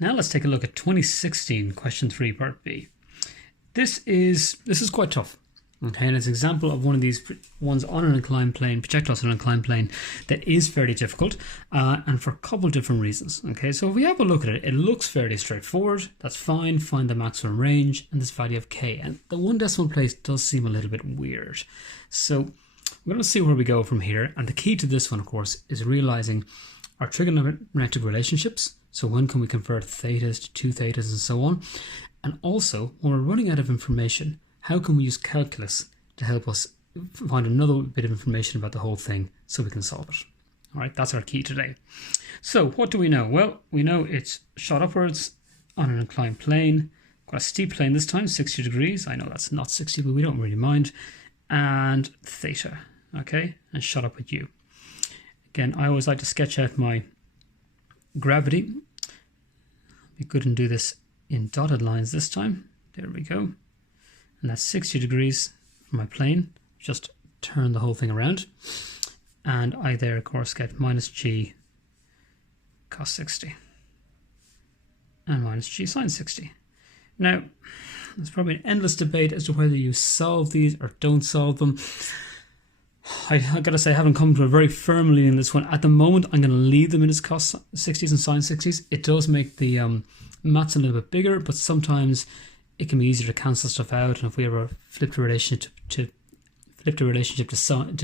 Now let's take a look at 2016 question 3 part B. This is quite tough. Okay, and it's an example of one of these ones on an inclined plane, projectiles on an inclined plane, that is fairly difficult, and for a couple of different reasons. Okay, so if we have a look at it, it looks fairly straightforward. That's fine. Find the maximum range and this value of k. And the one decimal place does seem a little bit weird. So we're going to see where we go from here. And the key to this one, of course, is realizing our trigonometric relationships. So when can we convert thetas to 2 thetas and so on? And also, when we're running out of information, how can we use calculus to help us find another bit of information about the whole thing so we can solve it? All right, that's our key today. So what do we know? Well, we know it's shot upwards on an inclined plane, quite a steep plane this time, 60 degrees. I know that's not 60, but we don't really mind. And theta, okay, and shot up with u. Again, I always like to sketch out my gravity. Be good and do this in dotted lines this time. There we go. And that's 60 degrees for my plane. Just turn the whole thing around. And I there, of course, get minus g cos 60 and minus g sine 60. Now, there's probably an endless debate as to whether you solve these or don't solve them. I gotta say, I haven't come to a very firm leaning in this one. At the moment, I'm going to leave them in as cos 60s and sine 60s. It does make the maths a little bit bigger, but sometimes it can be easier to cancel stuff out. And if we ever flipped the relationship to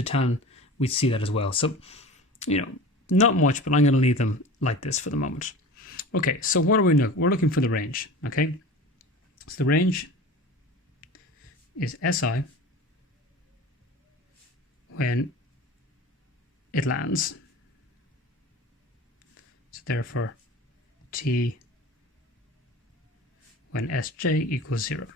tan, we'd see that as well. So, you know, not much, but I'm going to leave them like this for the moment. Okay, so what do we know? We're looking for the range, okay? So the range is SI when it lands. So therefore, T when Sj equals 0.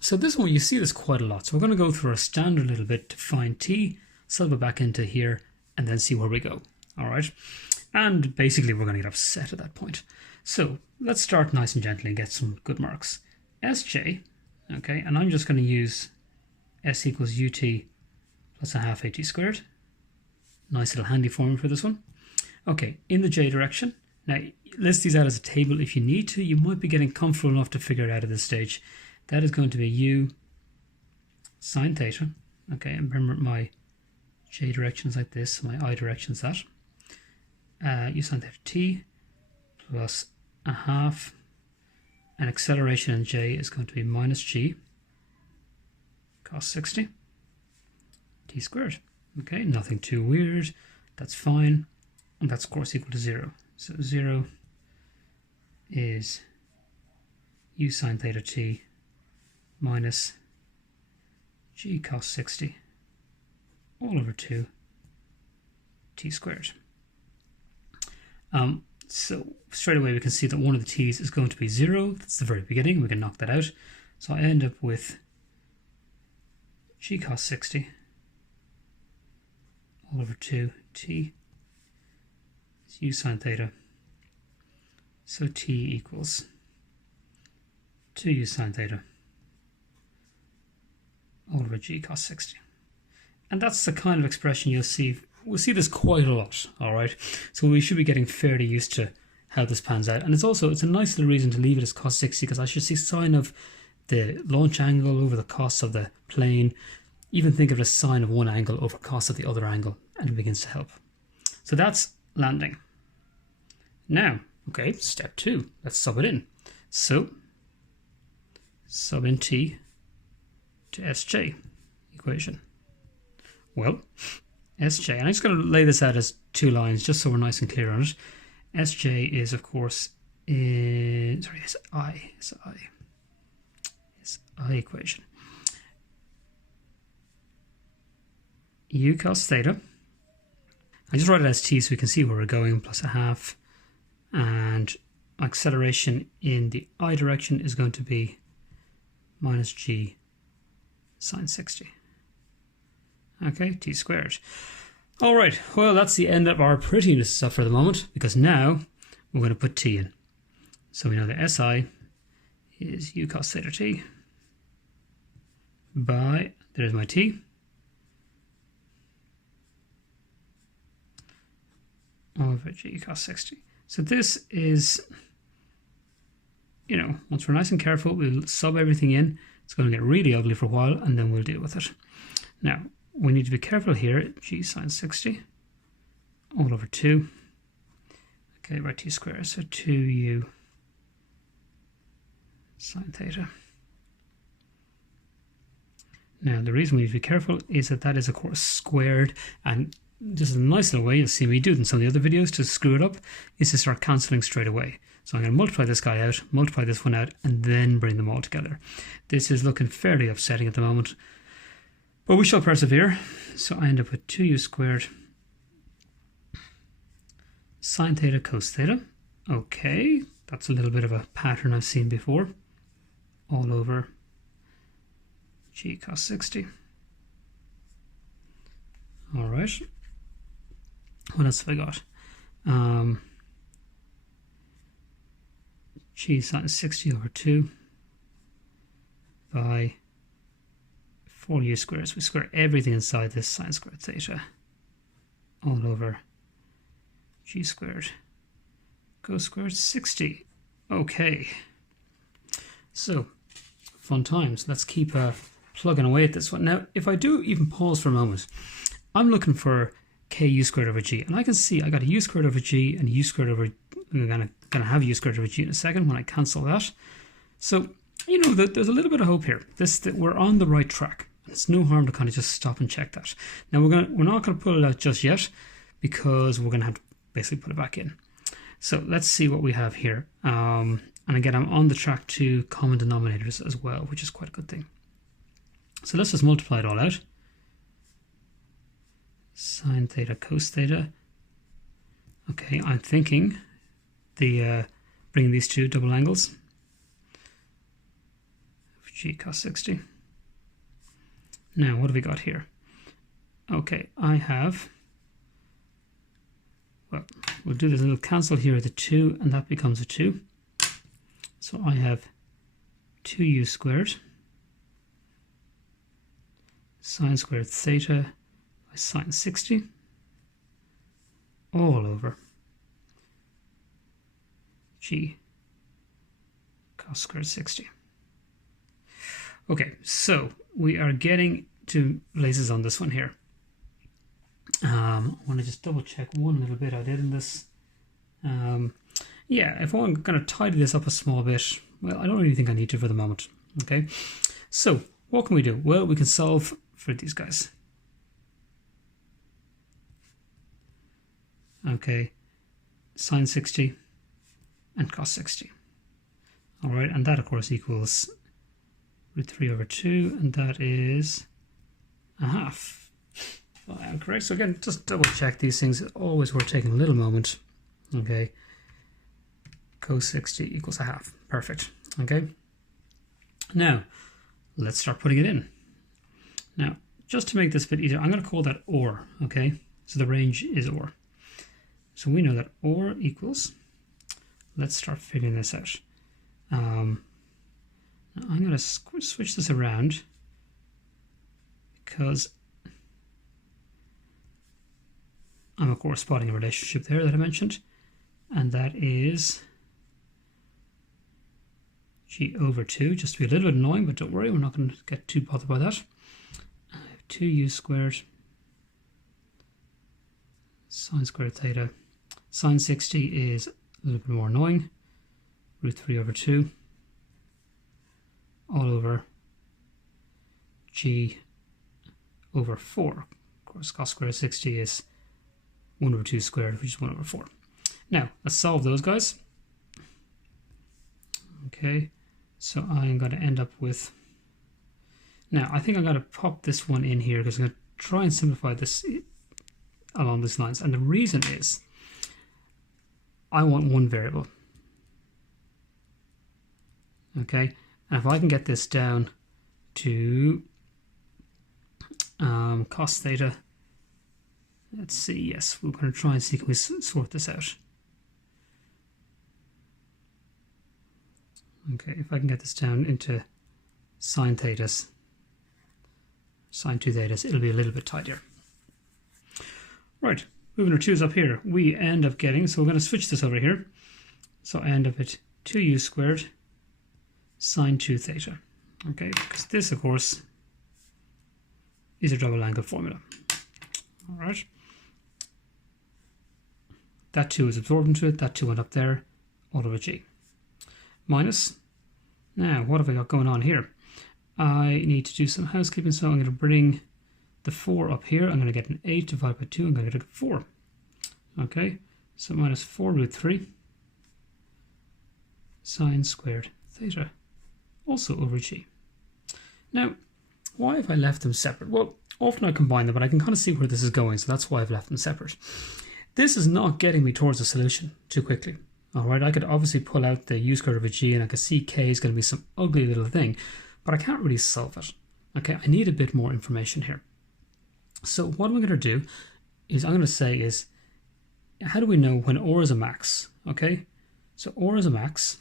So this one, you see this quite a lot. So we're going to go through our standard a little bit to find T, solve it back into here, and then see where we go. All right. And basically, we're going to get upset at that point. So let's start nice and gently and get some good marks. Sj, okay, and I'm just going to use S equals ut plus a half at squared. Nice little handy formula for this one. Okay, in the j direction. Now, list these out as a table if you need to. You might be getting comfortable enough to figure it out at this stage. That is going to be u sine theta. Okay, and remember my j direction is like this, my I direction is that. U sine theta t plus a half, and acceleration in j is going to be minus g cos 60 t squared. Okay, nothing too weird. That's fine. And that's, of course, equal to 0. So 0 is u sine theta t minus g cos 60 all over 2 t squared. So straight away we can see that one of the t's is going to be 0. That's the very beginning. We can knock that out. So I end up with g cos 60 all over 2 t is u sine theta. So t equals 2u sine theta all over g cos 60. And that's the kind of expression you'll see. We'll see this quite a lot, all right? So we should be getting fairly used to how this pans out. And it's a nice little reason to leave it as cos 60, because I should see sine of the launch angle over the cos of the plane. Even think of it as sine of one angle over cos of the other angle, and it begins to help. So that's landing. Now, okay, step 2. Let's sub it in. So, sub in t to Sj equation. Well, Sj, and I'm just going to lay this out as 2 lines just so we're nice and clear on it. Sj is, of course, SI equation. U cos theta. I just write it as t so we can see where we're going, plus a half. And acceleration in the I direction is going to be minus g sine 60. Okay, t squared. All right, well, that's the end of our prettiness stuff for the moment, because now we're going to put t in. So we know that SI is u cos theta t by, there's my t, over g cos 60. So this is you know, once we're nice and careful, we'll sub everything in. It's going to get really ugly for a while, and then we'll deal with it. Now, we need to be careful here. G sine 60 all over 2. Okay, by t squared, so 2u sine theta. Now, the reason we need to be careful is that that is, of course, squared, and just a nice little way, you'll see me do it in some of the other videos to screw it up, is to start cancelling straight away. So I'm going to multiply this guy out, multiply this one out, and then bring them all together. This is looking fairly upsetting at the moment, but we shall persevere. So I end up with 2u squared sine theta cos theta. Okay, that's a little bit of a pattern I've seen before. All over g cos 60. All right. What else have I got? G sine 60 over 2 by 4u squared. So we square everything inside this sine squared theta all over g squared cos squared 60. Okay. So, fun times. Let's keep plugging away at this one. Now, if I do even pause for a moment, I'm looking for ku squared over g, and I can see I got a u squared over g and u squared over, I'm gonna have u squared over g in a second when I cancel that. So, you know, there's a little bit of hope here. That we're on the right track. It's no harm to kind of just stop and check that. Now we're not gonna pull it out just yet, because we're gonna have to basically put it back in. So let's see what we have here. And again, I'm on the track to common denominators as well, which is quite a good thing. So let's just multiply it all out. Sine theta cos theta. Okay, I'm thinking bringing these two double angles. G cos 60. Now, what have we got here? Okay, I have, well, we'll do this little cancel here at the 2, and that becomes a 2. So I have 2u squared sine squared theta by sine 60 all over g cos squared 60. Okay, so we are getting to places on this one here. I want to just double check one little bit I did in this. Yeah, if I'm going to tidy this up a small bit, well, I don't really think I need to for the moment. Okay, so what can we do? Well, we can solve for these guys. Okay, sine 60 and cos 60. All right, and that of course equals root 3 over 2, and that is a half. Well, I am correct. So again, just double check these things. It's always worth taking a little moment. Okay, cos 60 equals a half. Perfect. Okay, now let's start putting it in. Now, just to make this a bit easier, I'm going to call that or. Okay, so the range is or. So we know that or equals, let's start figuring this out. Now I'm going to switch this around because I'm of course spotting a relationship there that I mentioned, and that is g over 2, just to be a little bit annoying, but don't worry, we're not going to get too bothered by that. 2u squared sine squared theta. Sine 60 is a little bit more annoying. Root 3 over 2 all over g over 4. Of course, cos squared 60 is 1 over 2 squared, which is 1 over 4. Now, let's solve those guys. Okay, so I'm going to end up with... Now, I think I'm going to pop this one in here because I'm going to try and simplify this along these lines. And the reason is I want one variable. Okay, and if I can get this down to cos theta, let's see, yes, we're going to try and see can we sort this out. Okay, if I can get this down into sine thetas, sine 2 thetas, it'll be a little bit tidier. Right, moving our 2's up here, we end up getting, so we're going to switch this over here. So I end up at 2u squared sine 2 theta. Okay, because this, of course, is a double angle formula. All right. That 2 is absorbed into it. That 2 went up there, all over g. Minus. Now, what have I got going on here? I need to do some housekeeping, so I'm going to bring the 4 up here. I'm going to get an 8 divided by 2. I'm going to get a 4. Okay, so minus 4 root 3 sine squared theta, also over g. Now, why have I left them separate? Well, often I combine them, but I can kind of see where this is going, so that's why I've left them separate. This is not getting me towards a solution too quickly. All right, I could obviously pull out the u squared over g, and I could see k is going to be some ugly little thing, but I can't really solve it. Okay, I need a bit more information here. So what I'm going to do is I'm going to say is, how do we know when or is a max? Okay, so or is a max,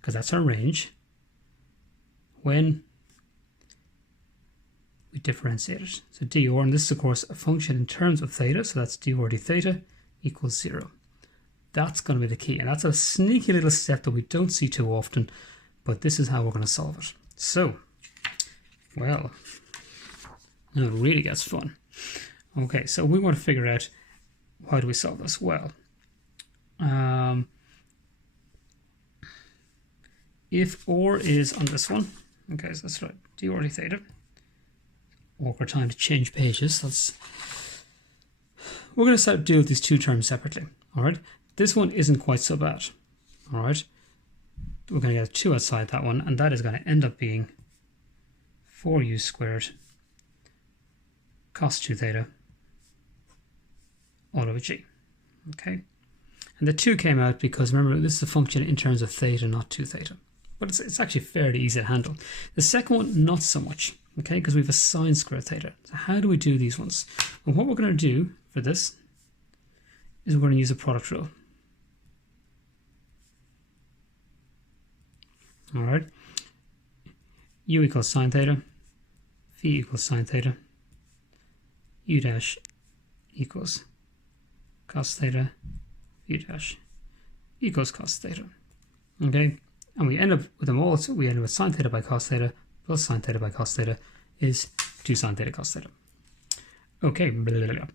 because that's our range, when we differentiate it. So dor, and this is of course a function in terms of theta, so that's dor d theta equals 0. That's going to be the key, and that's a sneaky little step that we don't see too often, but this is how we're going to solve it. So, well, now it really gets fun. Okay, so we want to figure out, how do we solve this? Well, if or is on this one, okay, so that's right, dor d theta. Awkward time to change pages. We're going to deal with these two terms separately. All right, this one isn't quite so bad. All right, we're going to get a 2 outside that one, and that is going to end up being 4u squared cos 2 theta all over g. Okay, and the 2 came out because, remember, this is a function in terms of theta, not 2 theta. But it's actually fairly easy to handle. The second one, not so much, okay, because we have a sine squared theta. So how do we do these ones? And what we're going to do for this is we're going to use a product rule. All right, u equals sine theta, phi equals sine theta, u dash equals cos theta, u dash equals cos theta. Okay, and we end up with them all, so we end up with sine theta by cos theta plus sine theta by cos theta is 2 sine theta cos theta. Okay, blah, blah, blah.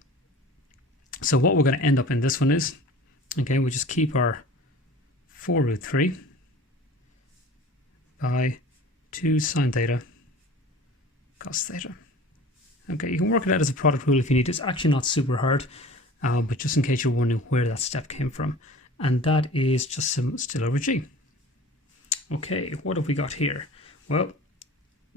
So what we're going to end up in this one is, okay, we just keep our 4 root 3 by 2 sine theta cos theta. Okay, you can work it out as a product rule if you need to. It's actually not super hard, but just in case you're wondering where that step came from. And that is just still over g. Okay, what have we got here? Well,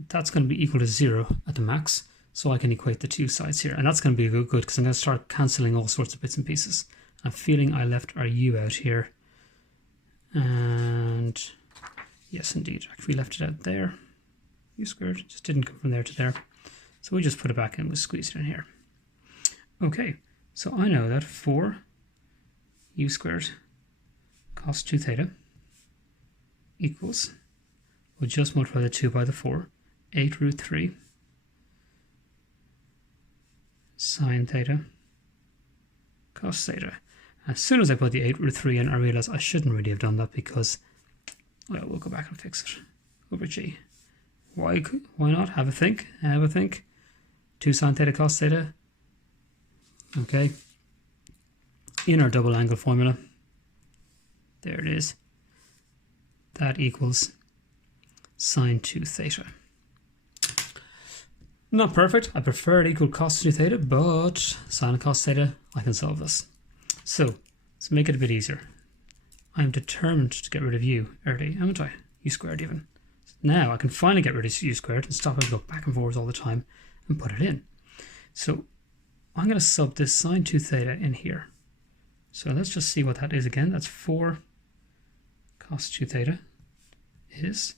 that's going to be equal to 0 at the max, so I can equate the two sides here. And that's going to be good because I'm going to start cancelling all sorts of bits and pieces. I'm feeling I left our u out here. And yes, indeed, actually left it out there. U squared just didn't come from there to there. So we just put it back in, we squeeze it in here. Okay, so I know that 4 u squared cos 2 theta equals, we'll just multiply the 2 by the 4, 8 root 3 sine theta cos theta. As soon as I put the 8 root 3 in, I realize I shouldn't really have done that because, well, we'll go back and fix it over g. Why not? Have a think. 2 sine theta cos theta. Okay. In our double angle formula, there it is. That equals sine 2 theta. Not perfect. I prefer it equal cos 2 theta, but sine cos theta, I can solve this. So let's make it a bit easier. I'm determined to get rid of u early, haven't I? U squared even. Now I can finally get rid of u squared and stop having to go back and forth all the time and put it in. So I'm going to sub this sine 2 theta in here. So let's just see what that is again. That's 4 cos 2 theta is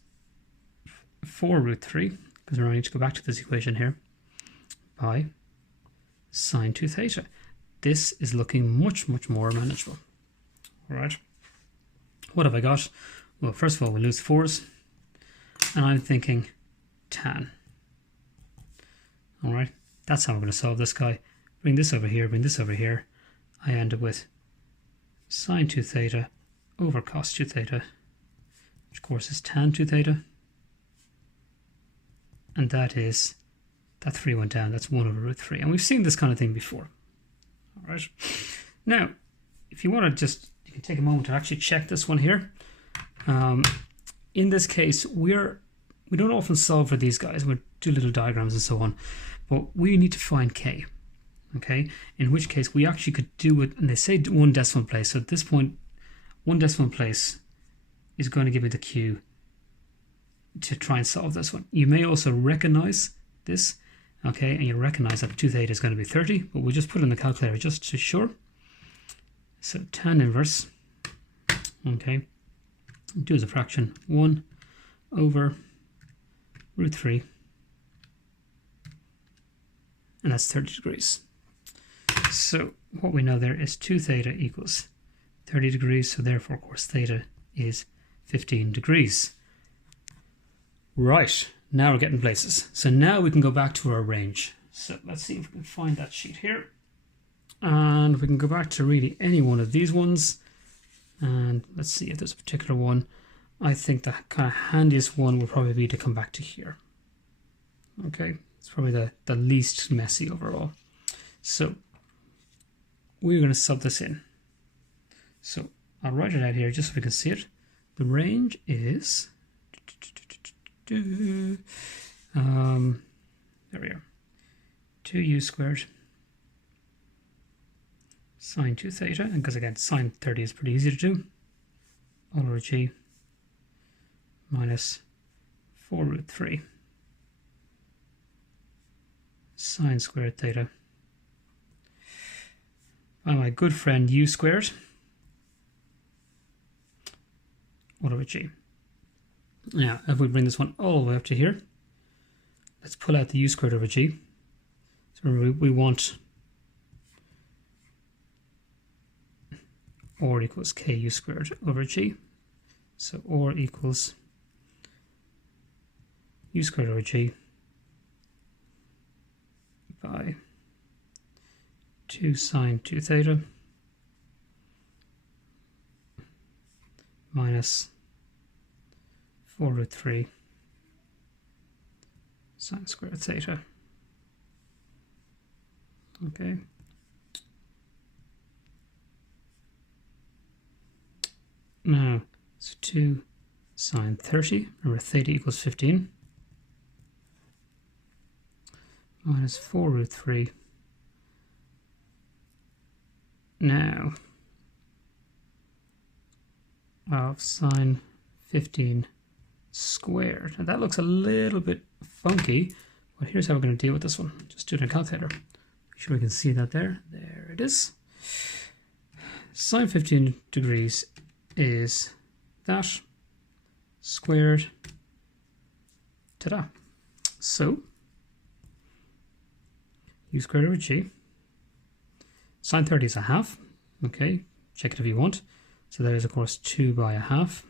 4 root 3, because we need to go back to this equation here, by sine 2 theta. This is looking much, much more manageable. All right. What have I got? Well, first of all, we lose 4's, and I'm thinking tan. All right. That's how we're going to solve this guy. Bring this over here, bring this over here. I end up with sine 2 theta over cos 2 theta, which of course is tan 2 theta. And that 3 went down, that's 1 over root 3. And we've seen this kind of thing before. All right. Now, if you want to you can take a moment to actually check this one here. In this case, we don't often solve for these guys. We do little diagrams and so on, but we need to find k. Okay, in which case we actually could do it, and they say 1 decimal place. So at this point, 1 decimal place is going to give me the q to try and solve this one. You may also recognize this, okay, and you recognize that 2 theta is going to be 30, but we'll just put it in the calculator just to be sure. So tan inverse, okay, do as a fraction, 1 over root 3, and that's 30 degrees. So what we know there is 2 theta equals 30 degrees, so therefore, of course, theta is 15 degrees. Right, now we're getting places. So now we can go back to our range. So let's see if we can find that sheet here. And we can go back to really any one of these ones. And let's see if there's a particular one. I think the kind of handiest one would probably be to come back to here. Okay, it's probably the least messy overall. So we're going to sub this in. So I'll write it out here just so we can see it. The range is, there we are, 2u squared sine 2 theta, and because again sine 30 is pretty easy to do, all over g minus 4 root 3 sine squared theta by my good friend u squared all over g. Now, if we bring this one all the way up to here, let's pull out the u squared over g. So we want or equals ku squared over g. So or equals u squared over g by 2 sine 2 theta minus 4 root 3 sine squared theta. Okay. Now, it's 2 sine 30, remember theta equals 15, minus 4 root 3. Now, of sine 15 squared. Now that looks a little bit funky, but here's how we're going to deal with this one. Just do it in a calculator. Make sure we can see that there. There it is. Sine 15 degrees is that squared. Ta-da. So, u squared over g. Sine 30 is a half. Okay, check it if you want. So there is, of course, 2 by a half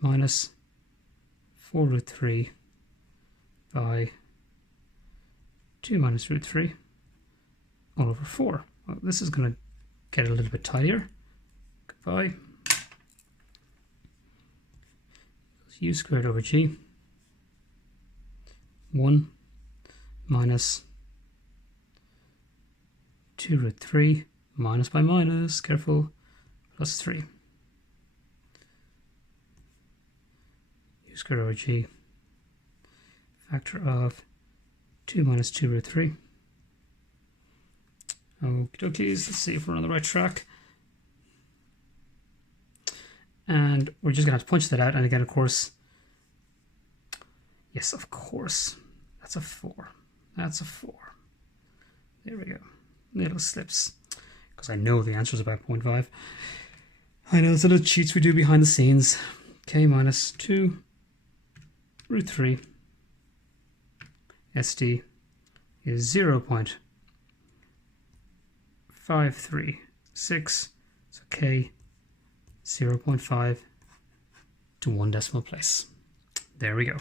minus 4 root 3 by 2 minus root 3 all over 4. Well, this is going to get a little bit tighter. Goodbye. U squared over g. 1 minus 2 root 3 minus by minus, careful, plus 3. U squared over g, factor of 2 minus 2 root 3. Okie dokies, let's see if we're on the right track. And we're just going to have to punch that out. And again, of course, yes, of course, that's a 4. That's a 4. There we go. Little slips. Because I know the answer is about 0.5. I know there's little cheats we do behind the scenes. K minus 2 root 3 SD is 0.536. So K 0.5 to 1 decimal place. There we go.